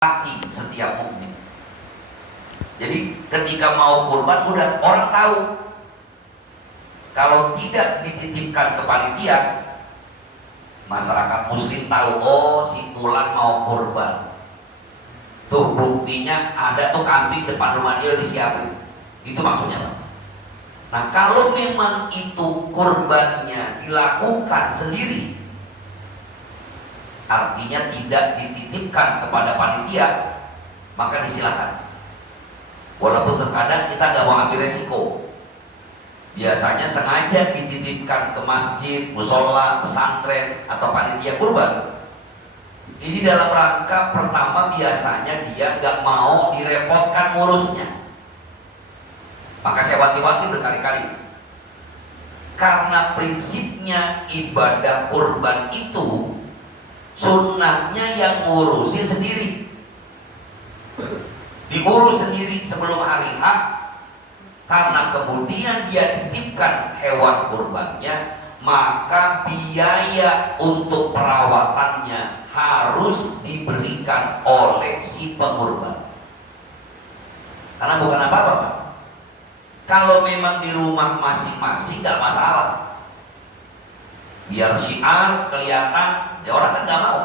hati setiap mukmin. Jadi ketika mau kurban udah orang tahu. Kalau tidak dititipkan ke panitia, masyarakat muslim tahu, oh si fulan mau kurban. Tuh buktinya ada tuh kambing depan rumah dia disiapin. Itu maksudnya, Pak. Nah, kalau memang itu kurbannya dilakukan sendiri, artinya tidak dititipkan kepada panitia, maka disilakan. Walaupun terkadang kita nggak mau ambil resiko. Biasanya sengaja dititipkan ke masjid, musola, pesantren, atau panitia kurban. Ini dalam rangka pertama biasanya dia nggak mau direpotkan ngurusnya. Maka saya wanti-wanti berkali-kali. Karena prinsipnya ibadah kurban itu sunnahnya yang ngurusin sendiri, diurus sendiri sebelum hari H. Karena kemudian dia titipkan hewan kurbannya, maka biaya untuk perawatannya harus diberikan oleh si pengurban. Karena bukan apa-apa, Pak. Kalau memang di rumah masing-masing nggak masalah, biar syiar kelihatan, ya orang kan nggak mau.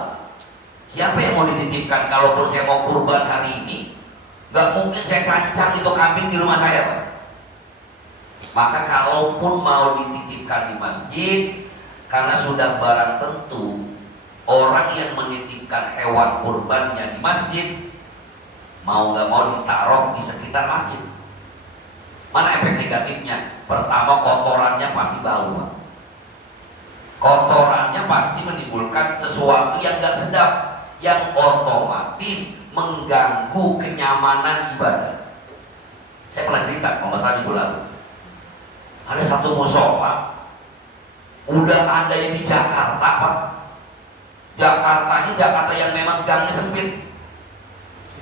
Siapa yang mau dititipkan? Kalaupun saya mau kurban hari ini, nggak mungkin saya cancang itu kambing di rumah saya, Pak. Maka kalaupun mau dititipkan di masjid, karena sudah barang tentu orang yang menitipkan hewan kurbannya di masjid, mau nggak mau ditaruh di sekitar masjid. Mana efek negatifnya? Pertama, kotorannya pasti bau, Pak. Kotorannya pasti menimbulkan sesuatu yang nggak sedap, yang otomatis mengganggu kenyamanan ibadah. Saya pernah cerita, kalau salah minggu lalu, ada satu musola, udah ada yang di Jakarta, Pak. Jakartanya Jakarta yang memang gangnya sempit.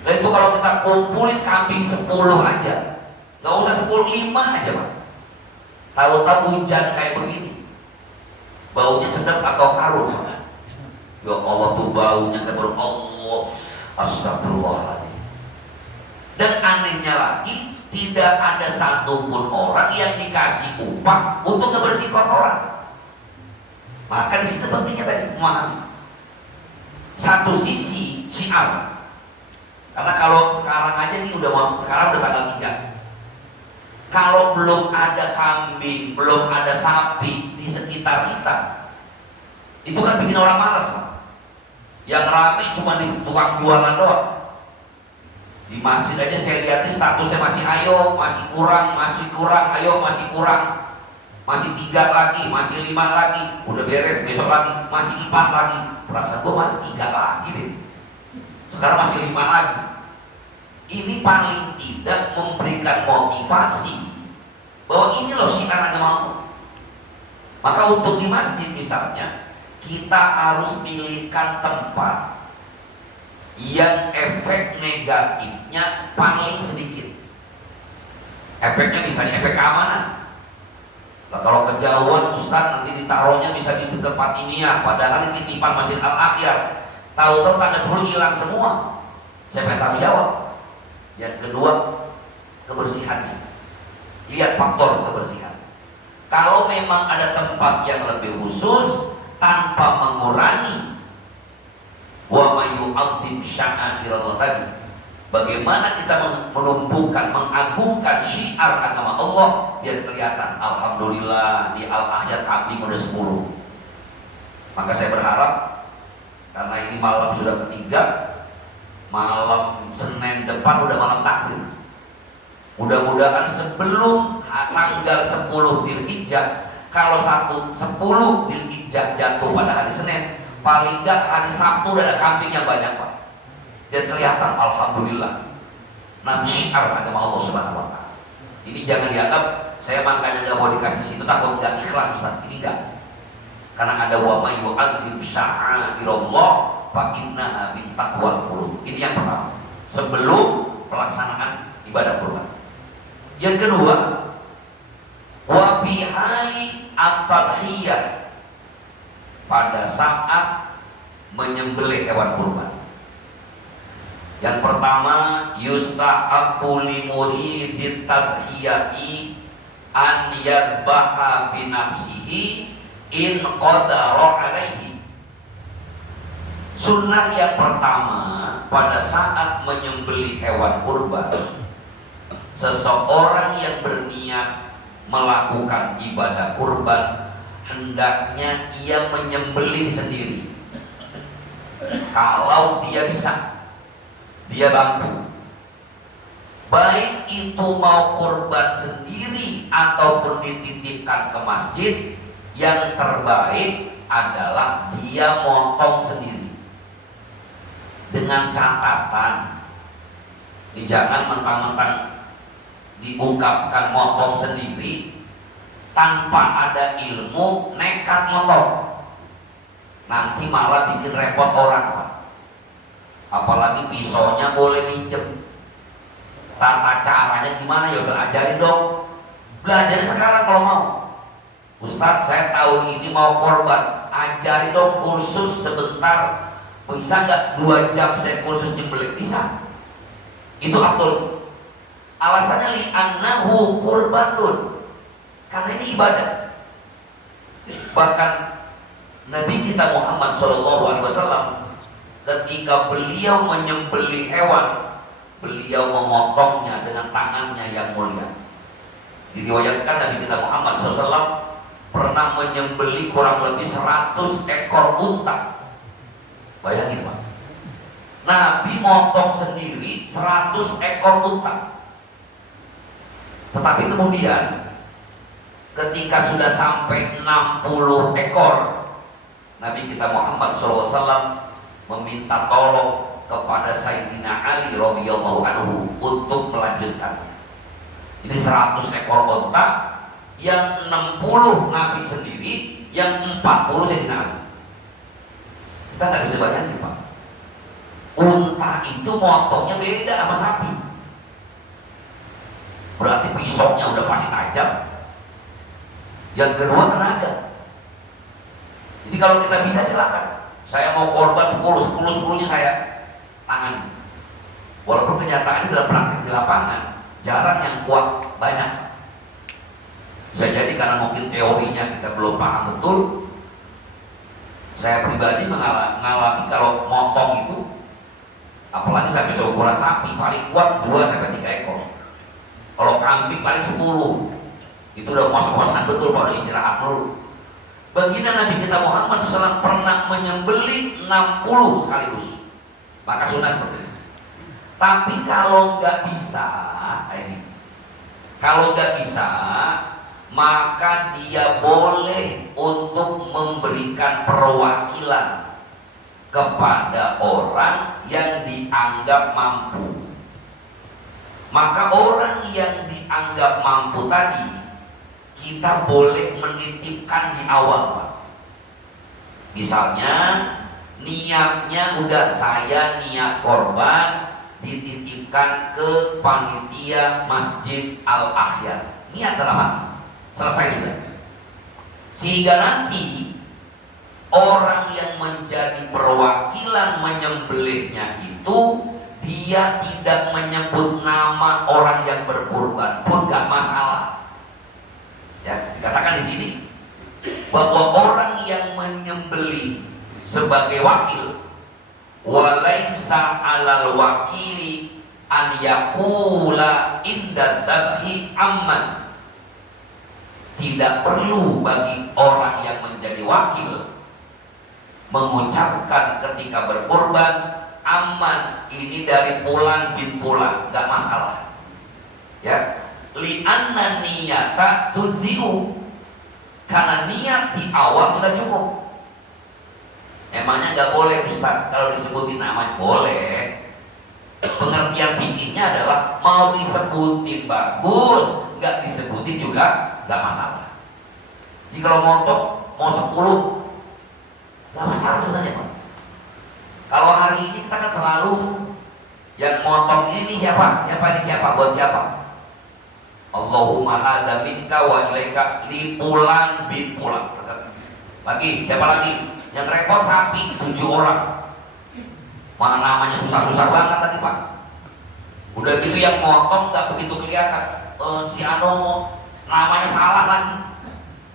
Nah itu kalau kita kumpulin kambing 10 aja, nggak usah 10, 5 aja, Pak. Tahu-tahu hujan kayak begini, baunya sedap atau harum, Pak? Ya Allah, tuh baunya baru Allah, astagfirullahaladzim. Dan anehnya lagi, tidak ada satupun orang yang dikasih upah untuk ngebersih kotoran. Maka di situ pentingnya tadi memahami. Satu sisi syiar. Karena kalau sekarang aja nih sekarang udah tanggal 3. Kalau belum ada kambing, belum ada sapi di sekitar kita, itu kan bikin orang malas, Pak. Yang rame cuma di tukang jualan doang. Di masjid aja saya lihat statusnya masih ayo, masih kurang, ayo masih kurang, masih 3 lagi, masih 5 lagi, udah beres besok lagi, masih 4 lagi. Perasaan gue masih 3 lagi deh. Sekarang masih 5 lagi. Ini paling tidak memberikan motivasi bahwa ini loh syiar agamaku. Maka untuk di masjid misalnya, kita harus pilihkan tempat yang efek negatifnya paling sedikit. Efeknya misalnya efek keamanan. Nah, kalau kejauhan Ustaz nanti ditaruhnya bisa di tempat ilmiah, padahal ini titipan Masjid Al-Akhyar. Tahu-tahu tanggal 10 hilang semua. Siapa yang tanggung jawab? Yang kedua, kebersihannya. Lihat faktor kebersihan. Kalau memang ada tempat yang lebih khusus tanpa mengurangi wa may yu'azzim sya'airallah tadi, bagaimana kita menumbuhkan, mengagungkan syiar agama Allah biar kelihatan. Alhamdulillah di Al-Akhyar kambing udah 10. Maka saya berharap, karena ini malam sudah ketiga, malam Senin depan udah malam takbir, mudah-mudahan sebelum tanggal 10 Dzulhijjah, kalau 10 Dzulhijjah jatuh pada hari Senin, paling enggak hari Sabtu udah ada kambing yang banyak, Pak. Dan kelihatan alhamdulillah. Nabi syiar agama Allah Subhanahu wa taala. Ini jangan dianggap saya makanya enggak mau dikasih situ takut enggak ikhlas, Ustaz. Ini enggak. Karena ada wa may yu'azzim sya'airallah fa innaha min taqwal qulub. Ini yang pertama. Sebelum pelaksanaan ibadah kurban. Yang kedua, wa fi hali at-tadhiyah, pada saat menyembelih hewan kurban. Yang pertama, yustahabbu li muridit tadhiyati an yadbaha bi nafsihi in qadara alaihi. Sunnah yang pertama, pada saat menyembelih hewan kurban, seseorang yang berniat melakukan ibadah kurban hendaknya ia menyembelih sendiri. Kalau dia bisa, dia mampu, baik itu mau kurban sendiri ataupun dititipkan ke masjid, yang terbaik adalah dia motong sendiri. Dengan catatan, jangan mentang-mentang diungkapkan motong sendiri tanpa ada ilmu nekat motong, nanti malah bikin repot orang, Pak. Apalagi pisaunya boleh minjem, tata caranya gimana ya Ustaz, ajarin dong. Belajarin sekarang kalau mau. Ustaz, saya tahun ini mau korban, ajarin dong kursus sebentar. Bisa nggak 2 jam saya kursus nyembelih? Bisa. Itu Abdul. Alasannya li'annahu kurbatun, karena ini ibadah. Bahkan Nabi kita Muhammad SAW ketika beliau menyembelih hewan, beliau memotongnya dengan tangannya yang mulia. Diriwayatkan Nabi kita Muhammad SAW pernah menyembelih kurang lebih 100 ekor unta. Bayangin, Pak, Nabi motong sendiri 100 ekor unta. Tetapi kemudian ketika sudah sampai 60 ekor, Nabi kita Muhammad SAW meminta tolong kepada Sayyidina Ali radhiyallahu anhu untuk melanjutkan. Ini 100 ekor unta, yang 60 Nabi sendiri, yang 40 Sayyidina Ali. Kita nggak bisa bayangin, Pak. Unta itu motongnya beda sama sapi. Berarti pisaunya udah pasti tajam. Yang kedua, tenaga. Jadi kalau kita bisa, silakan. Saya mau korban 10-10-10-nya saya tangani. Walaupun kenyataannya dalam praktik di lapangan jarang yang kuat banyak. Bisa jadi karena mungkin teorinya kita belum paham betul. Saya pribadi mengalami kalau motong itu, apalagi sampai seukuran sapi, paling kuat 2-3 ekor. Kalau kambing paling 10. Itu udah kos-kosan betul, pada istirahat dulu. Baginda Nabi kita Muhammad SAW pernah menyembelih 60 sekaligus. Maka sunnah seperti itu. Tapi kalau nggak bisa, kalau nggak bisa, maka dia boleh untuk memberikan perwakilan kepada orang yang dianggap mampu. Maka orang yang dianggap mampu tadi, kita boleh menitipkan di awal, Pak. Misalnya niatnya udah, saya niat korban, dititipkan ke panitia Masjid Al-Ahyar. Niat dalam hati, selesai sudah. Sehingga nanti orang yang menjadi perwakilan menyembelihnya itu, dia tidak menyebut nama orang yang berkorban pun gak masalah. Ya, dikatakan di sini bahwa orang yang menyembelih sebagai wakil, walaisa alal wakili an yaqula inda dzabhi amman. Tidak perlu bagi orang yang menjadi wakil mengucapkan ketika berkorban, aman, ini dari Fulan bin Fulan, gak masalah. Ya, li'anna niyata tunzi'u, karena niat di awal sudah cukup. Emangnya gak boleh Ustaz kalau disebutin namanya? Boleh. Pengertian fikihnya adalah mau disebutin bagus, gak disebutin juga gak masalah. Jadi kalau mau 10 gak masalah sebenarnya, Pak. Kalau hari ini kita kan selalu yang motong ini siapa? Siapa ini siapa? Buat siapa? Allahumma hadza minka wa ilaika li Fulan bin Fulan. Lagi siapa lagi? Yang repot sapi 7 orang. Mana namanya susah-susah banget tadi Pak. Udah gitu yang motong nggak begitu kelihatan. Si Ano namanya salah lagi,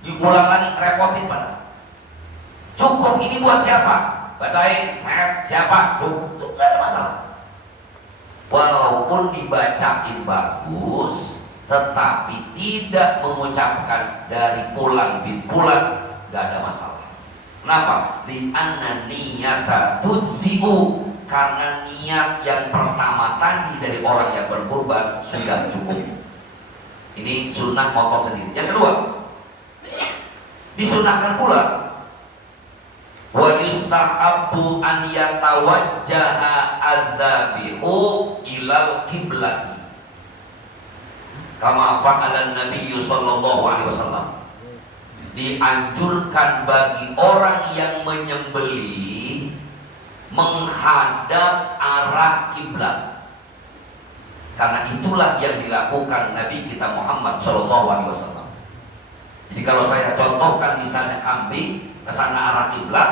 diulang lagi, repotin pada. Cukup, ini buat siapa? Bacain, saya siapa? Cukup, nggak ada masalah. Walaupun dibacain bagus, tetapi tidak mengucapkan dari Fulan bin Fulan, nggak ada masalah. Kenapa? Li'anna niyata tutsi'u, karena niat yang pertama tadi dari orang yang berkurban sudah cukup. Ini sunnah motong sendiri. Yang kedua, disunahkan pula wa yustahabbu an yatawajjaha adzabihu ilal qiblah, kama fa'ala Nabi sallallahu alaihi wasallam. Dianjurkan bagi orang yang menyembelih menghadap arah kiblat, karena itulah yang dilakukan Nabi kita Muhammad sallallahu alaihi wasallam. Jadi kalau saya contohkan misalnya kambing ke sana arah kiblat,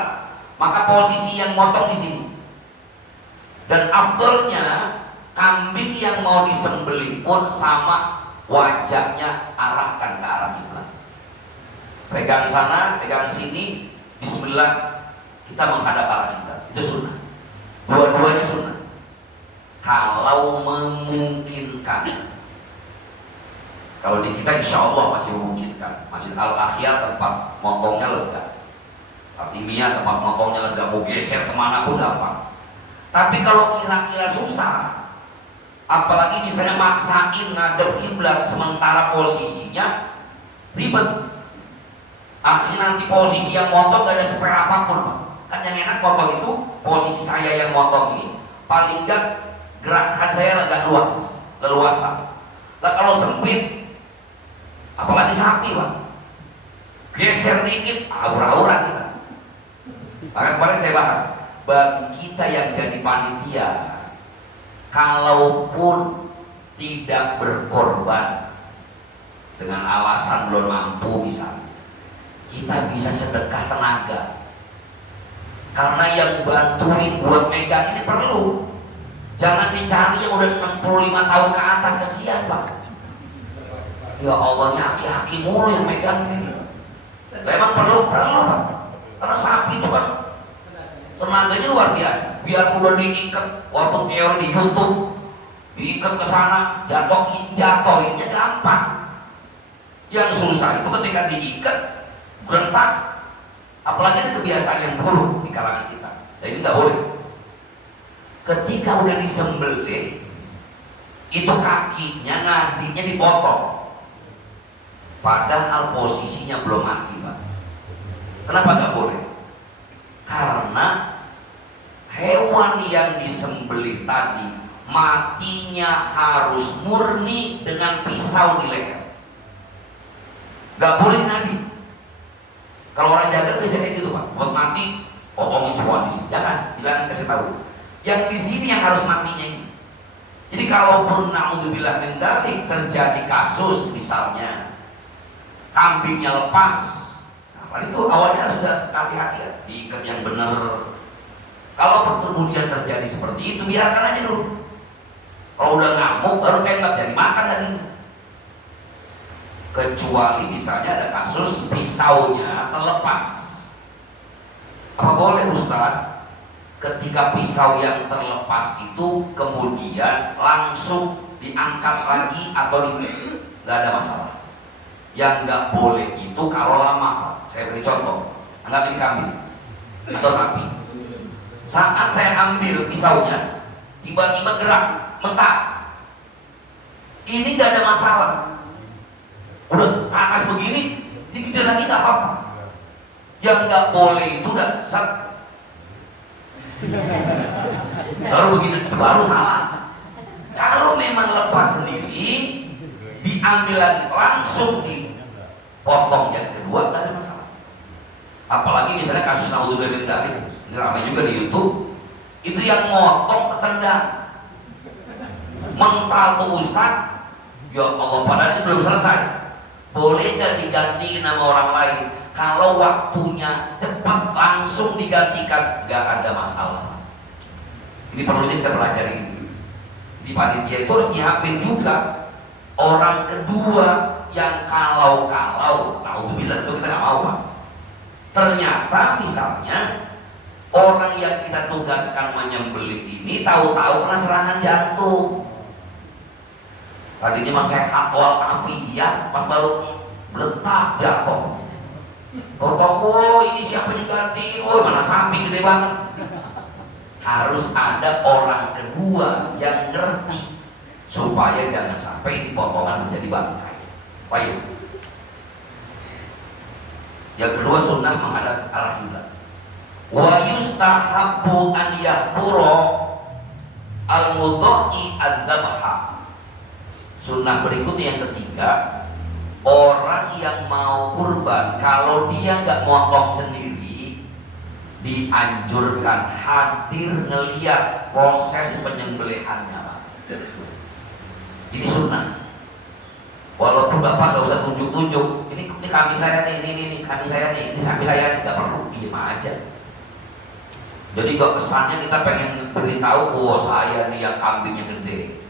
maka posisi yang motong di sini. Dan afdalnya kambing yang mau disembelih pun sama, wajahnya arahkan ke arah kiblat. Pegang sana, pegang sini, bismillah, kita menghadap arah kiblat. Itu sunnah. Dua-duanya sunnah. Kalau memungkinkan. Kalau di kita insya Allah masih memungkinkan. Masjid Al-Akhyar tempat motongnya lega. Fatimiyah tempat motongnya lega. Mau geser kemana pun gampang. Tapi kalau kira-kira susah, apalagi misalnya maksain ngadep kiblat sementara posisinya ribet. Akhirnya nanti posisi yang motong gak ada spare apapun, Pak. Kan yang enak motong itu posisi saya yang motong ini paling gak gerakan saya agak leluasa. Nah kalau sempit, apalagi sapi Pak, geser dikit, aura-aura kita. Maka kemarin saya bahas, bagi kita yang jadi panitia, kalaupun tidak berkorban dengan alasan belum mampu misalnya, kita bisa sedekah tenaga. Karena yang bantuin buat megang ini perlu. Jangan dicari yang udah 65 tahun ke atas, kesian Pak. Ya Allah, ini aki-aki mulu yang megang ini. Memang perlu Pak. Karena sapi itu kan tenaganya luar biasa. Biar udah diikat, walaupun teori di YouTube, diikat ke sana, jatohinnya gampang. Yang susah itu ketika diikat berentak. Apalagi itu kebiasaan yang buruk di kalangan kita. Jadi nggak boleh. Ketika udah disembelih, itu kakinya, nadinya dipotong. Padahal posisinya belum mati, Pak. Kenapa nggak boleh? Karena hewan yang disembelih tadi matinya harus murni dengan pisau di leher. Nggak boleh nadi. Kalau orang jaga bisa kayak gitu Pak, buat mati potongin semua di sini. Jangan, bilangin, kasih tahu. Yang di sini yang harus matinya ini. Jadi kalaupun naudzubillah min dzalik terjadi kasus misalnya kambingnya lepas, nah itu awalnya sudah hati-hati ya, diikat yang benar. Kalau kemudian terjadi seperti itu, biarkan aja dulu. Kalau udah ngamuk baru tembak, jadi makan dagingnya. Kecuali misalnya ada kasus pisaunya terlepas. Apa boleh Ustaz ketika pisau yang terlepas itu kemudian langsung diangkat lagi atau nggak ada masalah. Yang nggak boleh itu kalau lama. Saya beri contoh, anggap ini kambing atau sapi. Saat saya ambil pisaunya, tiba-tiba gerak, mentak, ini nggak ada masalah. Udah ke atas begini, dikejar lagi nggak apa-apa. Yang nggak boleh itu udah set, baru begini, itu baru salah. Kalau memang lepas sendiri, diambil lagi langsung dipotong yang kedua, nggak ada masalah. Apalagi misalnya kasus naudzubillah min dzalik, ini ramai juga di YouTube, itu yang motong ketendang, mental tuh Ustaz, ya Allah, padahal ini belum selesai. Boleh nggak diganti nama orang lain? Kalau waktunya cepat langsung digantikan, nggak ada masalah. Ini perlu kita pelajari ini. Di panitia itu harus nyiapin juga orang kedua yang kalau naudzubillah itu kita nggak mau Pak. Ternyata misalnya orang yang kita tugaskan menyembelih ini tahu-tahu kena serangan jantung. Tadinya masih sehat walafiat, pas baru meletak jatuh. Oh ini siapa yang gantiin? Oh mana samping gede banget. Harus ada orang kedua yang ngerti supaya jangan sampai dipotongan menjadi bangkai. Ayo. Yang kedua sunnah menghadap arah kiblat. Wa yustahabbu an yahdura al-mudha'i ad-dabha. Sunnah berikutnya yang ketiga, orang yang mau kurban kalau dia nggak motong sendiri, dianjurkan hadir ngeliat proses penyembelihannya. Ini sunnah. Walaupun bapak nggak usah tunjuk-tunjuk, ini kambing saya nih, ini kambing saya nih, ini sapi saya nih, nggak perlu, diem aja. Jadi kok kesannya kita pengen beritahu, oh saya nih yang kambingnya gede.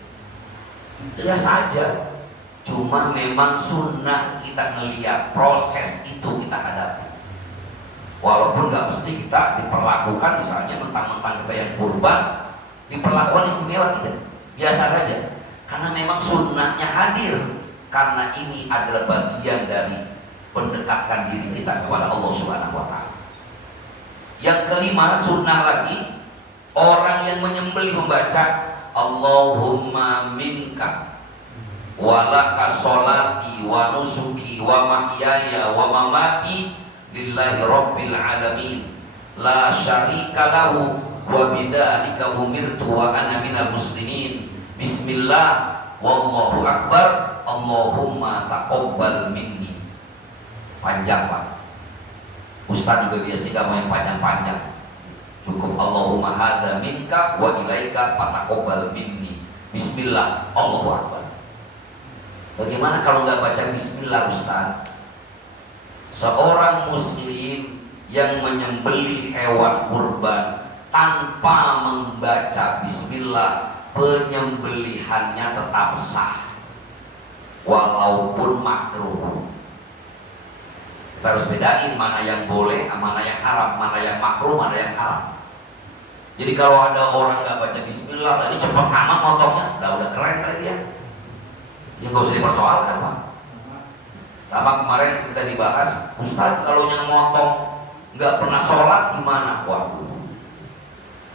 Biasa aja. Cuma memang sunnah kita ngeliat proses itu kita hadapi. Walaupun nggak mesti kita diperlakukan misalnya mentang-mentang kita yang kurban diperlakukan istimewa, tidak. Biasa saja. Karena memang sunnahnya hadir. Karena ini adalah bagian dari mendekatkan diri kita kepada Allah Subhanahu wa Ta'ala. Yang kelima, sunnah lagi, orang yang menyembelih membaca Allahumma minka walaka sholati wa nusuki wa mahyaya wa mamati lillahi rabbil alamin la syarika lahu wa bidzalika umirtu wa ana minal muslimin bismillah wallahu akbar Allahumma taqabbal minni. Panjang Pak. Ustaz juga biasa gak mau yang panjang-panjang. Cukup Allahumma hadza minka wa ilaika fataqabbal minni. Bismillah, Allahu akbar. Bagaimana kalau nggak baca bismillah Ustaz? Seorang muslim yang menyembelih hewan kurban tanpa membaca bismillah, penyembelihannya tetap sah walaupun makruh. Kita harus bedain mana yang boleh, mana yang haram, mana yang makruh, mana yang haram. Jadi kalau ada orang nggak baca bismillah, tadi cepat amat motongnya, udah keren kali dia. Ya nggak usah dipersoalkan Pak. Sama kemarin kita dibahas, Ustaz kalau yang motong nggak pernah sholat gimana? Waduh,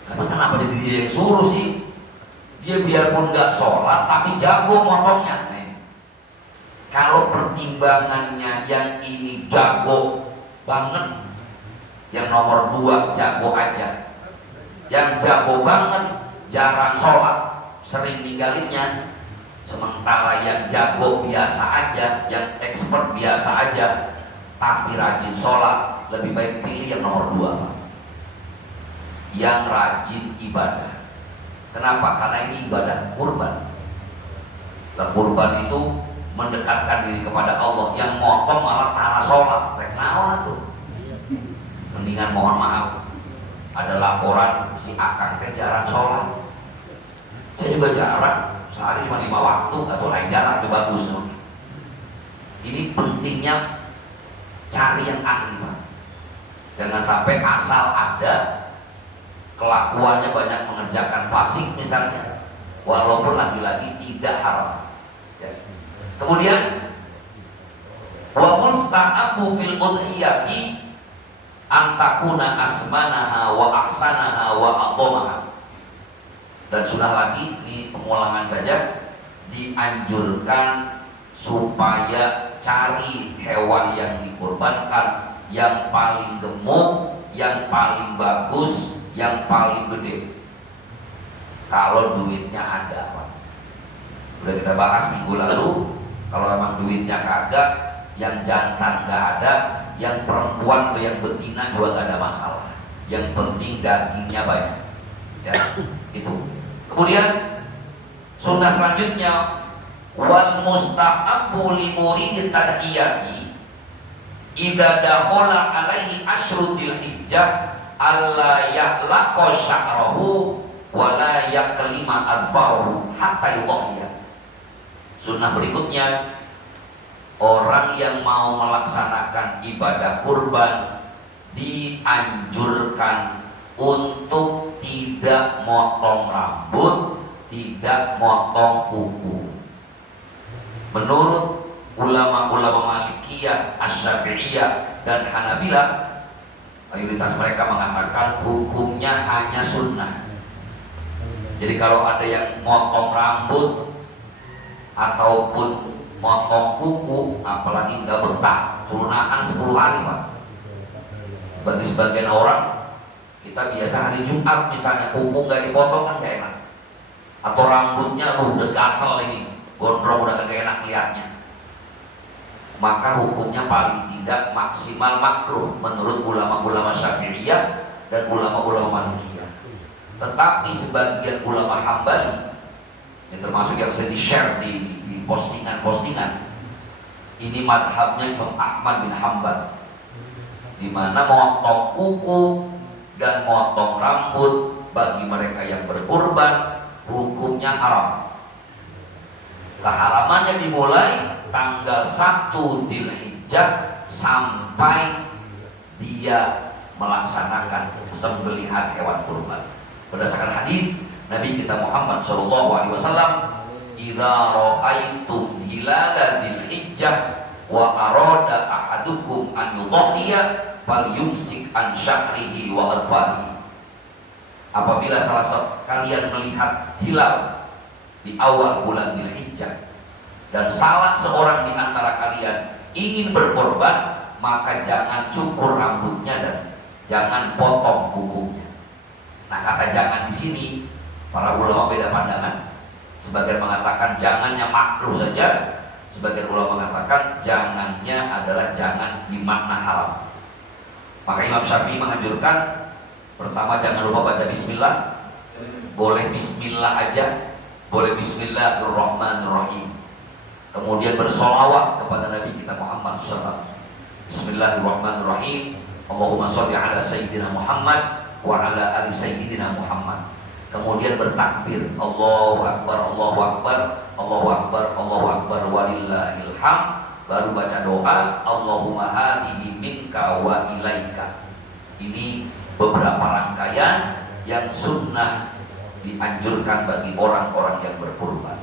karena kenapa jadi dia yang suruh sih? Dia biarpun nggak sholat tapi jago motongnya. Kalau pertimbangannya yang ini jago banget, yang nomor 2 jago aja, yang jago banget jarang sholat, sering ninggalinnya. Sementara yang jago biasa aja, yang expert biasa aja, tapi rajin sholat, lebih baik pilih yang nomor 2, yang rajin ibadah. Kenapa? Karena ini ibadah kurban. Kurban itu mendekatkan diri kepada Allah. Yang motong malah tara sholat, rek naon tuh. Mendingan mohon maaf, ada laporan si Akang teh jarang sholat. Saya juga jarang, sehari cuma 5 waktu, atau lain jarang itu bagus. Ini pentingnya cari yang ahli Pak. Jangan sampai asal ada, kelakuannya banyak mengerjakan fasik misalnya, walaupun lagi-lagi tidak haram. Ya. Kemudian wa mustahabu fil udhiyati antakuna asmanaha wa ahsanaha wa aqomaha. Dan sudah lagi, ini pengulangan saja, dianjurkan supaya cari hewan yang dikurbankan yang paling gemuk, yang paling bagus, yang paling gede. Kalau duitnya ada Pak. Udah kita bahas minggu lalu, kalau emang duitnya kagak, yang jantan gak ada, yang perempuan atau yang betina juga gak ada masalah. Yang penting dagingnya banyak. Ya, itu. Kemudian sunnah selanjutnya, wal mustahabbu li muridit tadhiyati idza dakhala alaihi asyru dzilhijjah alla yahlaqa sya'rahu wala yaklima adfaruhu hatta yudhiya. Sunnah berikutnya, orang yang mau melaksanakan ibadah kurban dianjurkan untuk tidak motong rambut, tidak motong kuku. Menurut ulama-ulama Malikiyah, Asy-Syafi'iyah dan Hanabilah, mayoritas mereka mengatakan hukumnya hanya sunnah. Jadi kalau ada yang motong rambut ataupun motong kuku, apalagi nggak betah, turunan 10 hari Pak. Bagi sebagian orang, kita biasa hari Jumat misalnya kuku nggak dipotong kan nggak enak, atau rambutnya udah gatel ini, gondrong udah kagak enak lihatnya, maka hukumnya paling tidak maksimal makruh menurut ulama-ulama Syafi'iyah dan ulama-ulama Malikiyah. Tetapi sebagian ulama Hambali, yang termasuk yang saya di-share di postingan-postingan, ini madhabnya Imam Ahmad bin Hanbal, di mana motong kuku dan motong rambut bagi mereka yang berkurban hukumnya haram. Keharamannya dimulai tanggal 1 Dzulhijjah sampai dia melaksanakan sembelihan hewan kurban. Berdasarkan hadis Nabi kita Muhammad SAW, "Idza ra'aitum hilala Dzulhijjah wa arada ahadukum an yudhiya falyumsik an sya'rihi wa adfarihi." Apabila salah satu kalian melihat hilal di awal bulan Dzulhijjah dan salah seorang di antara kalian ingin berkorban, maka jangan cukur rambutnya dan jangan potong kukunya. Nah, kata jangan di sini para ulama beda pandangan. Sebagian mengatakan jangannya makruh saja, sebagian ulama mengatakan jangannya adalah jangan dimakna haram. Maka Imam Syafi'i menganjurkan, pertama jangan lupa baca bismillah, boleh bismillah aja, boleh bismillahirrahmanirrahim. Kemudian bersolawat kepada Nabi kita Muhammad SAW. Bismillahirrahmanirrahim. Allahumma sholli ala Sayyidina Muhammad wa ala ali Sayyidina Muhammad. Kemudian bertakbir, Allahu Akbar, Allahu Akbar, Allahu Akbar, Allahu Akbar, walillahil hamd. Baru baca doa, Allahumma hadihi minka wa ilaika. Ini beberapa rangkaian yang sunnah dianjurkan bagi orang-orang yang berkurban.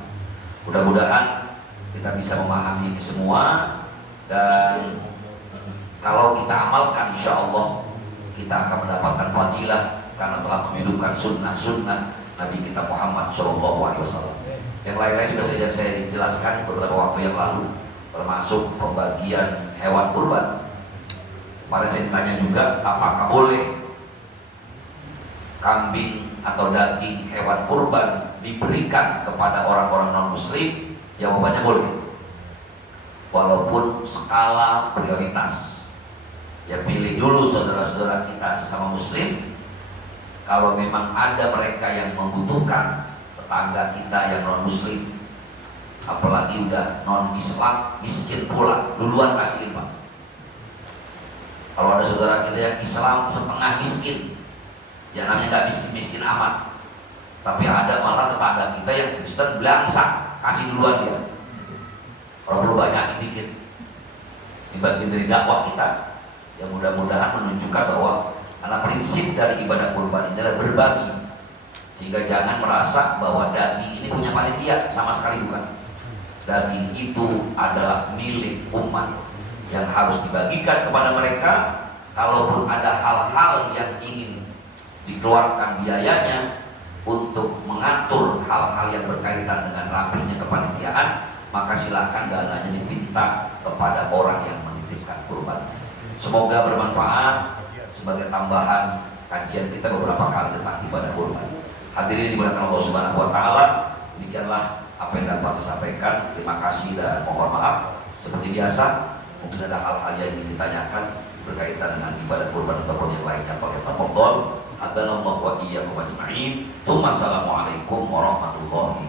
Mudah-mudahan kita bisa memahami ini semua, dan kalau kita amalkan, insya Allah kita akan mendapatkan fadilah karena telah menghidupkan sunnah-sunnah Nabi kita Muhammad SAW. Yang lain-lain sudah saya jelaskan beberapa waktu yang lalu, termasuk pembagian hewan kurban. Kemarin saya ditanya juga, apakah boleh kambing atau daging hewan kurban diberikan kepada orang-orang non-muslim? Jawabannya boleh, walaupun skala prioritas. Ya, pilih dulu saudara-saudara kita sesama muslim. Kalau memang ada mereka yang membutuhkan, tetangga kita yang non muslim, apalagi udah non Islam, miskin pula, duluan kasihin Pak. Kalau ada saudara kita yang Islam setengah miskin, ya namanya nggak miskin-miskin amat, tapi ada malah tetangga kita yang Kristen belangsak, kasih duluan dia. Kalau perlu banyak dikit, ini bagian dari dakwah kita. Ya, mudah-mudahan menunjukkan bahwa karena prinsip dari ibadah kurban ini adalah berbagi, sehingga jangan merasa bahwa daging ini punya panitia, sama sekali bukan. Daging itu adalah milik umat yang harus dibagikan kepada mereka. Kalaupun ada hal-hal yang ingin dikeluarkan biayanya untuk mengatur hal-hal yang berkaitan dengan rapihnya kepanitiaan, maka silakan dananya diminta kepada orang yang menitipkan kurban. Semoga bermanfaat sebagai tambahan kajian kita beberapa kali tentang ibadah kurban. Hadirin dimuliakan Allah Subhanahu wa taala, demikianlah apa yang dapat saya sampaikan. Terima kasih dan mohon maaf. Seperti biasa, mungkin ada hal-hal yang ingin ditanyakan berkaitan dengan ibadah kurban ataupun yang lainnya. Fadhil, adanallahu wa iyyakum ajma'in. Assalamualaikum warahmatullahi